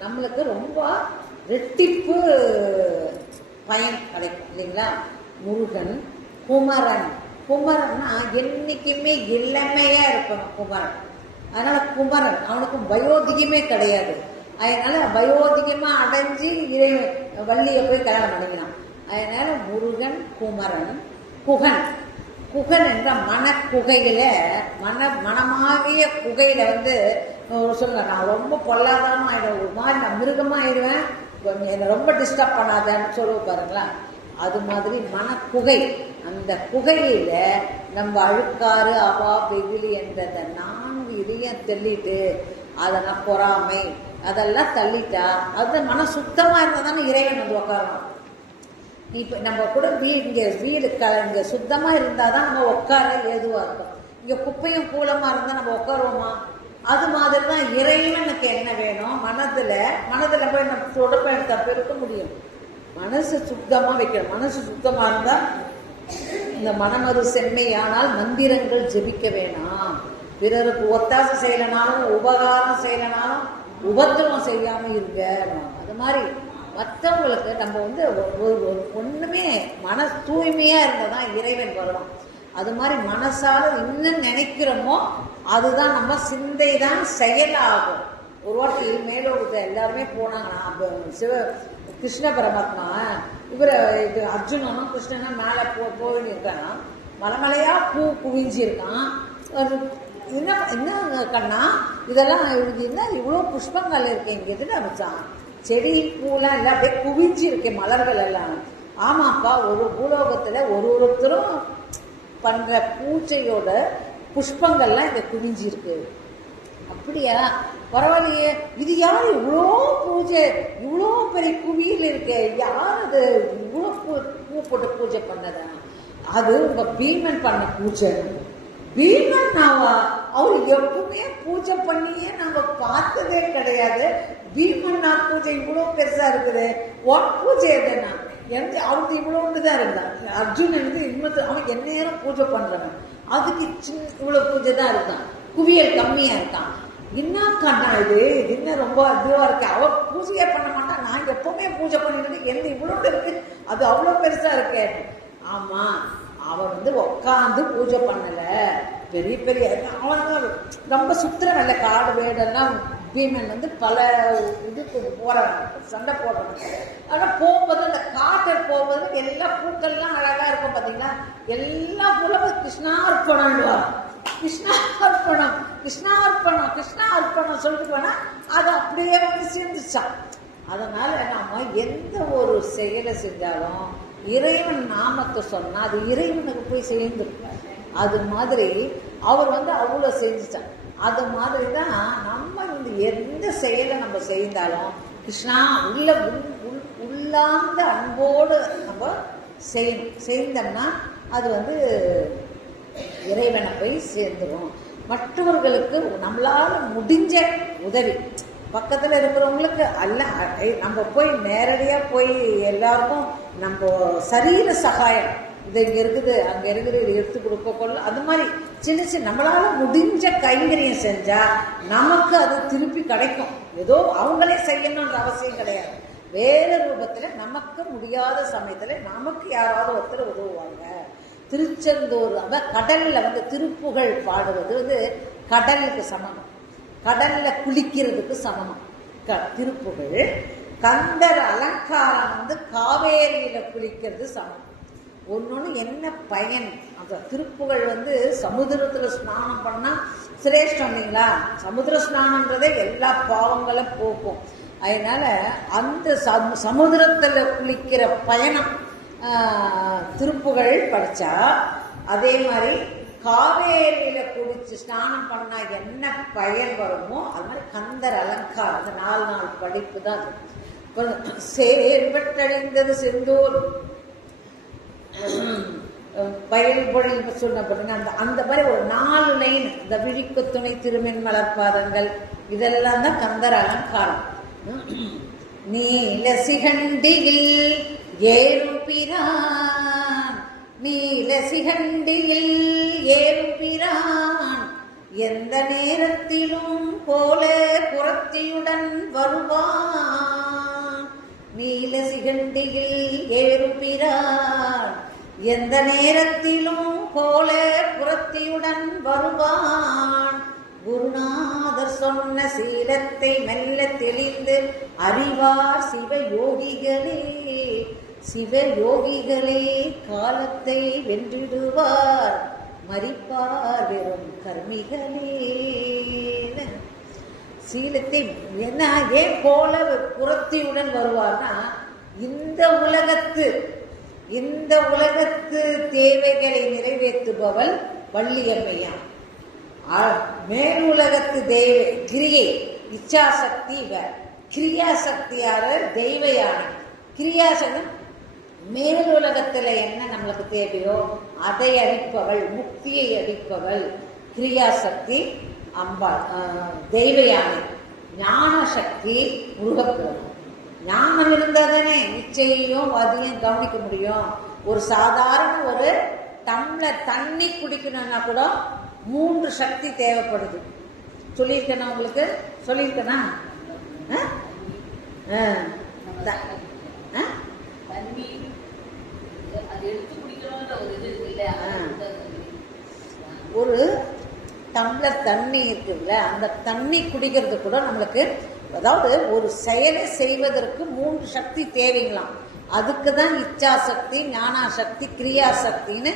நம்மளுக்கு ரொம்ப ரெட்டிப்பு பயன் கிடைக்கும் இல்லைங்களா. முருகன், குமரன், குமரன்னா என்னைக்குமே இளமையா இருக்கணும் குமரன். அதனால குமரன் அவனுக்கு வயோதிகமே கிடையாது. அதனால வயோதிகமா அடைஞ்சு வள்ளியை போய் கல்யாணம் பண்ணிக்கிறான். அதனால முருகன், குமரன், குகன். குகன் என்ற மனக்குகையில மனமாகிய குகையில வந்து சொல்லுங்க, நான் ரொம்ப பொல்லாதாம ஆயிடுவேன், ஒரு மாதிரி நான் மிருகமா ஆயிடுவேன், கொஞ்சம் என்னை ரொம்ப டிஸ்டர்ப் பண்ணாதேன்னு சொல்லுவோம் பாருங்களா. அது மாதிரி மனக்குகை. அந்த குகையில நம்ம அழுக்காறு அவா வெகுளி என்ற 4 இதையும் தள்ளிட்டு, அதெல்லாம் பொறாமை அதெல்லாம் தள்ளிட்டா அது மன சுத்தமா இருந்தா தானே இறைவன் வந்து உட்காரணும். இப்ப நம்ம கூட இங்க வீடு இங்க சுத்தமா இருந்தாதான் நம்ம உட்கார ஏதுவா இருக்கும். இங்க குப்பையும் கூலமா இருந்தா நம்ம உட்காருவோமா? அது மாதிரிதான் இறைவனுக்கு என்ன வேணும், மனதுல போய் நம்ம தொடப்பெடுத்த பெருக்க முடியும். மனசு சுத்தமா வைக்கணும். மனசு சுத்தமா இருந்தா இந்த மனமது செம்மையானால் மந்திரங்கள் ஜெபிக்க வேணாம். பிறருக்கு ஒத்தாசை செய்யலனாலும் உபகாரம் செய்யலனாலும் உபத்திரவம் செய்யாம இருங்க. அது மாதிரி மற்றவங்களுக்கு நம்ம வந்து ஒண்ணுமே மன தூய்மையா இருந்தாதான் இறைவன் வரணும். அது மாதிரி மனசால இன்னும் நினைக்கிறோமோ அதுதான் நம்ம சிந்தை தான் செயலாகும். ஒரு வாட்டி மேலோடு எல்லாருமே போனாங்க. கிருஷ்ண பரமாத்மா இது அர்ஜுனனும் கிருஷ்ணனும் மேல போயின்னு இருக்காங்க. மலைமலையா பூ குவிஞ்சி இருக்கான். என்ன கண்ணா இதெல்லாம் என்ன இவ்வளோ புஷ்பங்கள் இருக்கு, இங்க எதுல வச்சான்? செடி பூலாம் இல்லை, அப்படியே குவிஞ்சி இருக்கேன் மலர்கள் எல்லாம். ஆமாப்பா, ஒரு பூலோகத்துல ஒருத்தரும் பண்ற பூஜையோட புஷ்பங்கள்லாம் இங்க குவிஞ்சி இருக்கு. அப்படியா, பரவாயில்லையே, இது யாரு இவ்வளோ பூஜை, இவ்வளோ பெரிய குவியல் இருக்கு, யார் அது இவ்வளோ பூ போட்டு பூஜை பண்ணதா? அது உங்க பீமன் பண்ண பூஜை. பீமன் அவர் எப்பவுமே பூஜை பண்ணியே நாங்க பார்த்ததே கிடையாது. பீமன் பூஜை இவ்வளவு பெருசா இருக்குது. பூஜை எதுனா அவனுக்கு இவ்வளவுதான் இருந்தான். அர்ஜுனனுக்கு இன்னொரு அவன் என்ன நேரம் பூஜை பண்றவன், அதுக்கு இவ்வளவு பூஜை தான் இருக்கான், குவியல் கம்மியா இருக்கான். என்ன கண்ணா இது என்ன ரொம்ப இதுவா இருக்கு, அவ பூஜையே பண்ண மாட்டான், நான் எப்பவுமே பூஜை பண்ணிட்டு என்ன இவ்வளவு இருக்கு, அது அவ்வளவு பெருசா இருக்கே. ஆமா, அவன் வந்து உட்காந்து பூஜை பண்ணல, பெரிய பெரிய அவன் ரொம்ப சுத்திரம் இல்லை, காடு வேடெல்லாம். பீமன் வந்து பல இதுக்கு போறாங்க, சண்டை போடுறாங்க. ஆனா போகும்போது அந்த காட்டை போகும்போது எல்லா பூக்கள்லாம் அழகா இருக்கும் பாத்தீங்களா, எல்லா பூலும் கிருஷ்ணார்ப்பணம், கிருஷ்ணார்ப்பணம், கிருஷ்ணார்ப்பணம், கிருஷ்ணார்ப்பணம் சொல்லிட்டு வேணா அது அப்படியே வந்து சேர்ந்துச்சான். அதனால நாம எந்த ஒரு செயலை செஞ்சாலும் இறைவன் நாமத்தை சொன்னா அது இறைவனுக்கு போய் சேர்ந்துருக்க. அது மாதிரி அவர் அவ்வளோ செஞ்சுட்டார். அது மாதிரி தான் நம்ம இந்த எந்த செயலை நம்ம செய்தாலும் கிருஷ்ணா உள்ளார்ந்த அன்போடு நம்ம செய்தோம்னா அது இறைவனை போய் சேர்ந்துடும். மற்றவர்களுக்கு நம்மளால முடிஞ்ச உதவி, பக்கத்தில் இருக்கிறவங்களுக்கு அல்ல, நம்ம போய் நேரடியாக போய் எல்லாருக்கும் நம்ம சரீர சகாயம், இது இங்கே இருக்குது அங்கே இருக்குது இது எடுத்து கொடுக்க கொள்ள, அது மாதிரி சின்ன சின்ன நம்மளால முடிஞ்ச கைங்கரியம் செஞ்சால் நமக்கு அது திருப்பி கிடைக்கும். ஏதோ அவங்களே செய்யணுன்ற அவசியம் கிடையாது. வேறு ரூபத்தில் நமக்கு முடியாத சமயத்தில் நமக்கு யாராவது ஒருத்தர் உதவுவாங்க. திருச்செந்தூர் கடலில் திருப்புகழ் பாடுவது கடலுக்கு சமம், கடலில் குளிக்கிறதுக்கு சமம் திருப்புகழ். கந்தர் அலங்காரம் காவேரியில் குளிக்கிறது சமம். ஒன்னொன்று என்ன பயன்? அந்த திருப்புகழ் சமுதிரத்தில் ஸ்நானம் பண்ணால் சிரேஷ்டம் இல்லைங்களா? சமுதிர ஸ்நானன்றதே எல்லா பாவங்களும் போக்கும். அதனால அந்த சமுதிரத்தில் குளிக்கிற பயணம் திருப்புகழ் படித்தா, அதே மாதிரி காவேரியில் குளிச்சு ஸ்நானம் பண்ணால் என்ன பயன் வருமோ அது மாதிரி கந்தர் அலங்காரம் அந்த 4 நாள் படிப்பு தான் அது. சேர்பட்டழிந்தது செந்தூர் வயல் பொழில் சொன்னப்படுங்க. அந்த மாதிரி ஒரு 4 லைன், இந்த விழிக்கு துணை திருமென் மலர்பாதங்கள், இதெல்லாம் தான் கந்தர் அலங்காரம். நீல சிகண்டியில் ஏறும் பிரான், நீல சிகண்டியில் ஏறும் பிரான், எந்த நேரத்திலும் போல புறத்தியுடன் வருவான். நீல சிகண்டியில் ஏறும் பிரான், எந்த நேரத்திலும் போல புறத்தியுடன் வருவான். குருநாதர் சொன்ன சீலத்தை மெல்ல தெளிந்து அறிவார் சிவயோகிகளே, சிவயோகிகளே காலத்தை வென்றிடுவார் மரிப்பார் வெறும் கர்மிகளே. சீலத்தை என்ன ஏன் போல புறத்தியுடன் வருவார்னா, இந்த உலகத்து தேவைகளை நிறைவேற்றுபவள் வள்ளியம்மையா. மேலுலகத்து தெய்வ கிரியை இச்சாசக்தி கிரியாசக்தியார தெய்வயான கிரியாசக்தி. மேலுலகத்துல என்ன நம்மளுக்கு தேவையோ அதை அளிப்பவள், முக்தியை அளிப்பவள் கிரியாசக்தி அம்பாள் தெய்வயானை. ஞான சக்தி முருகப்பெருமான். ஞானம் இருந்தால் தானே நிச்சயம் அதையும் கவனிக்க முடியும். ஒரு சாதாரண ஒரு டம்ளர் தண்ணி குடிக்கணும்னா கூட 3 சக்தி தேவைப்படுது. சொல்லியிருக்கேனா உங்களுக்கு? சொல்லியிருக்கேனா? ஒரு டம்ளர் தண்ணி இருக்குல்ல, அந்த தண்ணி குடிக்கிறது கூட நம்மளுக்கு, அதாவது ஒரு செயலை செய்வதற்கு 3 சக்தி தேவைங்களாம். அதுக்கு தான் இச்சாசக்தி, ஞானாசக்தி, கிரியாசக்தின்னு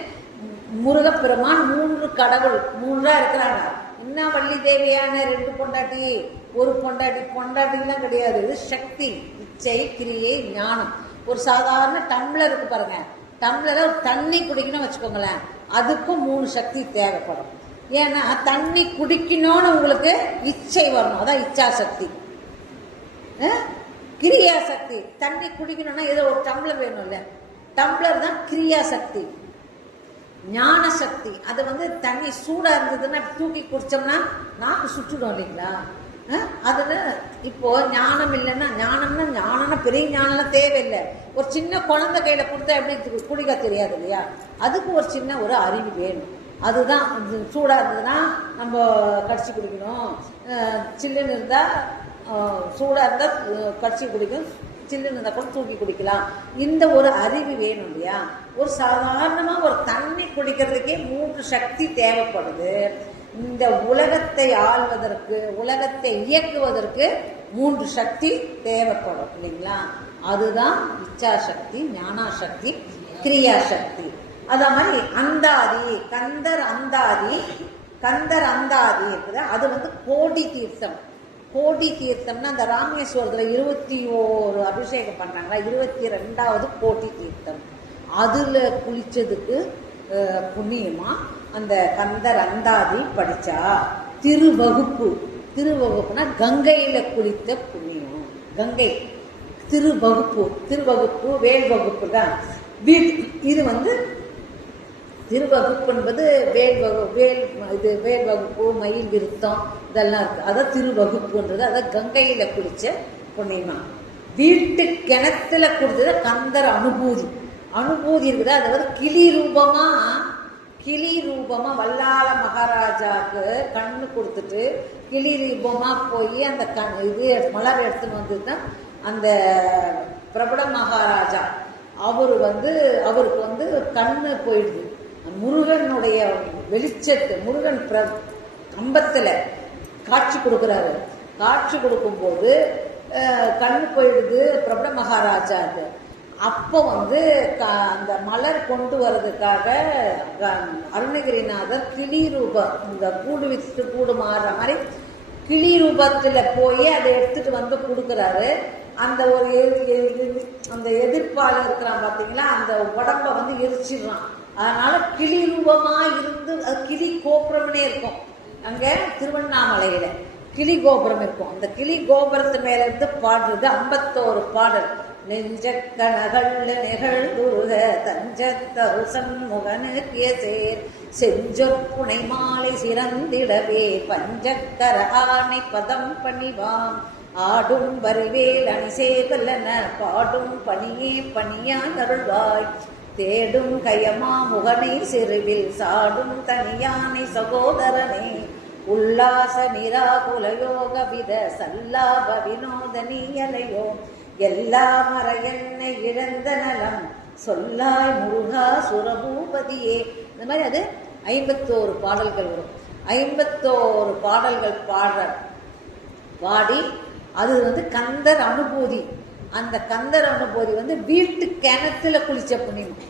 முருகப்பெருமான் 3 கடவுள் 3 இருக்கிறாங்க. இன்னும் வள்ளி தேவியான 2 பொண்டாட்டி, ஒரு பொண்டாட்டிலாம் கிடையாது. இது சக்தி, இச்சை, கிரியை, ஞானம். ஒரு சாதாரண டம்ளர் இருக்கு பாருங்க, டம்ளர்ல ஒரு தண்ணி குடிக்கணும் வச்சுக்கோங்களேன், அதுக்கும் 3 சக்தி தேவைப்படும். ஏன்னா தண்ணி குடிக்கணும்னு உங்களுக்கு இச்சை வரணும், அதான் இச்சாசக்தி. கிரியாசக்தி, தண்ணி குடிக்கணும்னா ஏதோ ஒரு டம்ளர் வேணும்ல, டம்ளர் தான் கிரியாசக்தி. ஞான சக்தி, அது தண்ணி சூடா இருந்ததுன்னா தூக்கி குடிச்சோம்னா நாக்கு சுட்டுடும் இல்லைங்களா? அதுல இப்போ ஞானம் இல்லைன்னா, ஞானம்னா பெரிய ஞானம் தேவையில்லை. ஒரு சின்ன குழந்தை கையில கொடுத்தா எப்படி குடிக்க தெரியாது இல்லையா? அதுக்கு ஒரு சின்ன ஒரு அறிவு வேணும். அதுதான் சூடா இருந்ததுன்னா நம்ம கடிச்சு குடிக்கணும், சில்லுன்னு இருந்தா சூடா இருந்தா கடிச்சு குடிக்கணும், சில்லுன்னு இருந்தா கூட தூக்கி குடிக்கலாம். இந்த ஒரு அறிவு வேணும் இல்லையா? ஒரு சாதாரணமா ஒரு தண்ணி குடிக்கிறதுக்கே 3 சக்தி தேவைப்படுது. இந்த உலகத்தை ஆள்வதற்கு, உலகத்தை இயக்குவதற்கு 3 சக்தி தேவைப்படும் இல்லைங்களா? அதுதான் இச்சாசக்தி, ஞானாசக்தி, கிரியாசக்தி. அத மாதிரி அந்தாதி, கந்தர் அந்தாதி இருக்குது. அது கோடி தீர்த்தம். கோடி தீர்த்தம்னா அந்த ராமேஸ்வரத்தில் 21 அபிஷேகம் பண்ணுறாங்களா, 22வது கோடி தீர்த்தம். அதில் குளித்ததுக்கு புண்ணியமா அந்த கந்தர் அந்தாதி படித்தா திருவகுப்பு. திருவகுப்புனா கங்கையில் குளித்த புண்ணியம். கங்கை திருவகுப்பு வேல் வகுப்பு தான். இது திருவகுப்பு என்பது வேல் வகுப்பு, மயில் விருத்தம் இதெல்லாம் இருக்கு. அதான் திருவகுப்புன்றது. அதான் கங்கையில குளிச்ச புண்ணியமா. வீட்டு கிணத்துல குடிச்சது கந்தர் அனுபூதி இருக்குது. அதாவது கிளி ரூபமா வல்லாள மகாராஜாவுக்கு கண்ணு கொடுத்துட்டு கிளி ரூபமா போய் அந்த இது மலர் எடுத்துன்னு வந்து தான் அந்த பிரபட மகாராஜா அவருக்கு கண்ணு போயிடுது. முருகனுடைய வெளிச்சத்து முருகன் கம்பத்துல காட்சி கொடுக்குறாரு. காட்சி கொடுக்கும்போது கண்ணு போயிடுது பிரபட மகாராஜாவுக்கு. அப்போ அந்த மலர் கொண்டு வர்றதுக்காக அருணகிரிநாதர் கிளி ரூபம், இந்த கூடு வித்து கூடு மாறுற மாதிரி கிளி ரூபத்துல போய் அதை எடுத்துட்டு கொடுக்குறாரு. அந்த அந்த எதிர்ப்பால் இருக்கிறான் பார்த்தீங்களா, அந்த உடம்ப எரிச்சிடுறான். அதனால கிளி ரூபமா இருந்து அது கிளி கோபுரம்னே இருக்கும். அங்க திருவண்ணாமலையில கிளி கோபுரம் இருக்கும். அந்த கிளி கோபுரத்து மேல இருந்து பாடுறது 51 பாடல். நெஞ்சக்கனகள் நிகழ்வுருக தஞ்சத்தருசன் முகனுக்கிய சேர் செஞ்சொற்புனை மாலை சிறந்திடவே பஞ்சக்கர ஆணை பதம் பணிவாம் ஆடும் வரிவேல் அணிசேகலன பாடும் பணியே பணியான் அருள்வாய் தேடும் கயமா முகனை சிறுவில் சாடும் தனியானை சகோதரனே உல்லாச நிராகுல யோக வித சல்லாப வினோத நீயலையோ எல்லா மர என்னை இழந்த நலம் சொல்லாய் முருகா சுரபூபதியே. இந்த மாதிரி அது 51 பாடல்கள் வரும். 51 பாடல்கள் பாடி அது கந்தர் அனுபூதி. அந்த கந்தர் அனுபூதி வீட்டு கிணத்துல குளிச்ச புண்ணியம்.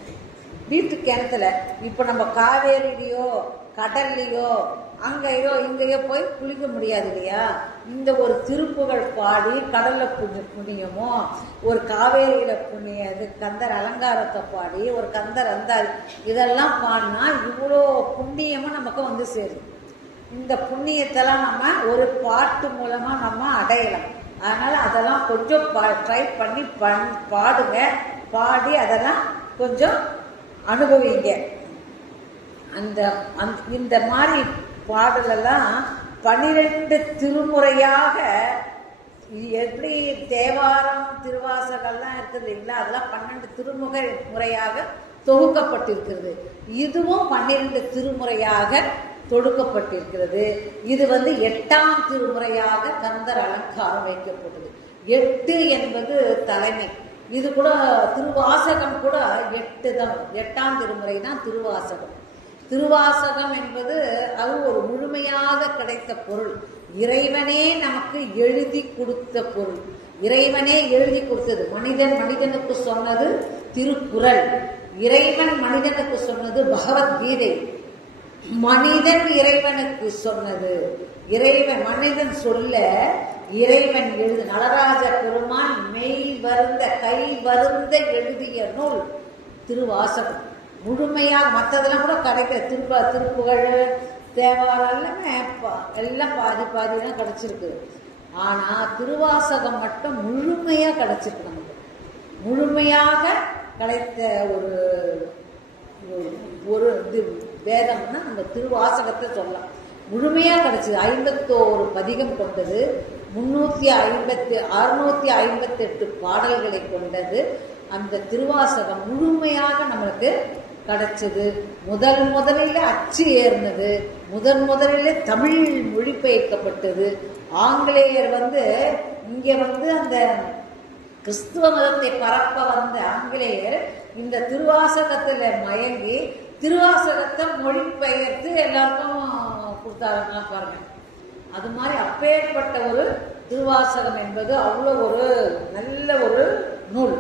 வீட்டு கிணத்துல இப்ப நம்ம காவேரியிலையோ கடல்லையோ அங்கேயோ இங்கேயோ போய் குளிக்க முடியாது இல்லையா. இந்த ஒரு திருப்புகள் பாடி கடல்ல புண்ணியமோ, ஒரு காவேரியில புண்ணியது கந்தர் அலங்காரத்தை பாடி ஒரு கந்தர் அந்தாதி இதெல்லாம் பாடினா இவ்வளோ பாக்கியமும் நமக்கு சேரும். இந்த புண்ணியத்தெல்லாம் நம்ம ஒரு பாட்டு மூலமா நம்ம அடையலாம். அதனால அதெல்லாம் கொஞ்சம் ட்ரை பண்ணி பாடுங்க, பாடி அதெல்லாம் கொஞ்சம் அனுபவிங்க. இந்த மாதிரி பாடலெல்லாம் 12 திருமுறையாக, எப்படி தேவாரம் திருவாசகம்லாம் இருக்குது இல்லைங்களா, அதெல்லாம் 12 முறையாக தொகுக்கப்பட்டிருக்கிறது. இதுவும் 12 திருமுறையாக தொடுக்கப்பட்டிருக்கிறது. இது 8ஆம் திருமுறையாக கந்தர் அலங்காரம் வைக்கப்பட்டது. 8 என்பது தலைமை. இது கூட திருவாசகம் கூட 8 தான். 8ஆம் திருமுறை தான் திருவாசகம். திருவாசகம் என்பது அது ஒரு முழுமையாக கிடைத்த பொருள். இறைவனே நமக்கு எழுதி கொடுத்த பொருள். இறைவனே எழுதி கொடுத்தது. மனிதனுக்கு சொன்னது திருக்குறள். இறைவன் மனிதனுக்கு சொன்னது பகவத்கீதை. மனிதன் இறைவனுக்கு சொன்னது. மனிதன் சொல்ல இறைவன் எழுது. நடராஜ பெருமான் மெய் வருந்த கை வருந்த எழுதிய நூல் திருவாசகம். முழுமையாக மற்றதெல்லாம் கூட கிடைக்கிற திருப்புகழ் தேவாரம் எல்லாமே எல்லாம் பாதி தான் கிடைச்சிருக்கு. ஆனா திருவாசகம் மட்டும் முழுமையா கிடைச்சிருக்கு. நமக்கு முழுமையாக கிடைத்த ஒரு வேதம்னா நம்ம திருவாசகத்தை சொல்லலாம். முழுமையா கிடைச்சது. 51 பதிகம் கொண்டது. 658 பாடல்களை கொண்டது. அந்த திருவாசகம் முழுமையாக நம்மளுக்கு கிடைச்சது. முதலில் அச்சு ஏறினது. முதலில் தமிழ் மொழிபெயர்க்கப்பட்டது. ஆங்கிலேயர் இங்க அந்த கிறிஸ்துவ மதத்தை பரப்ப வந்த ஆங்கிலேயர் இந்த திருவாசகத்துல மயங்கி திருவாசகத்தை மொழிபெயர்த்து எல்லாருக்கும் கொடுத்தாருன்னா பாருங்க. அது மாதிரி அப்பேற்பட்ட ஒரு திருவாசகம் என்பது அவ்வளோ ஒரு நல்ல ஒரு நூல்.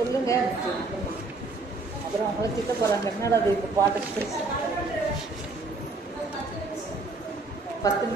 சொல்லுங்க. அப்புறம் அவங்கள திட்ட போறாங்க, என்னடா அது இப்போ பாட்டுக்கு 10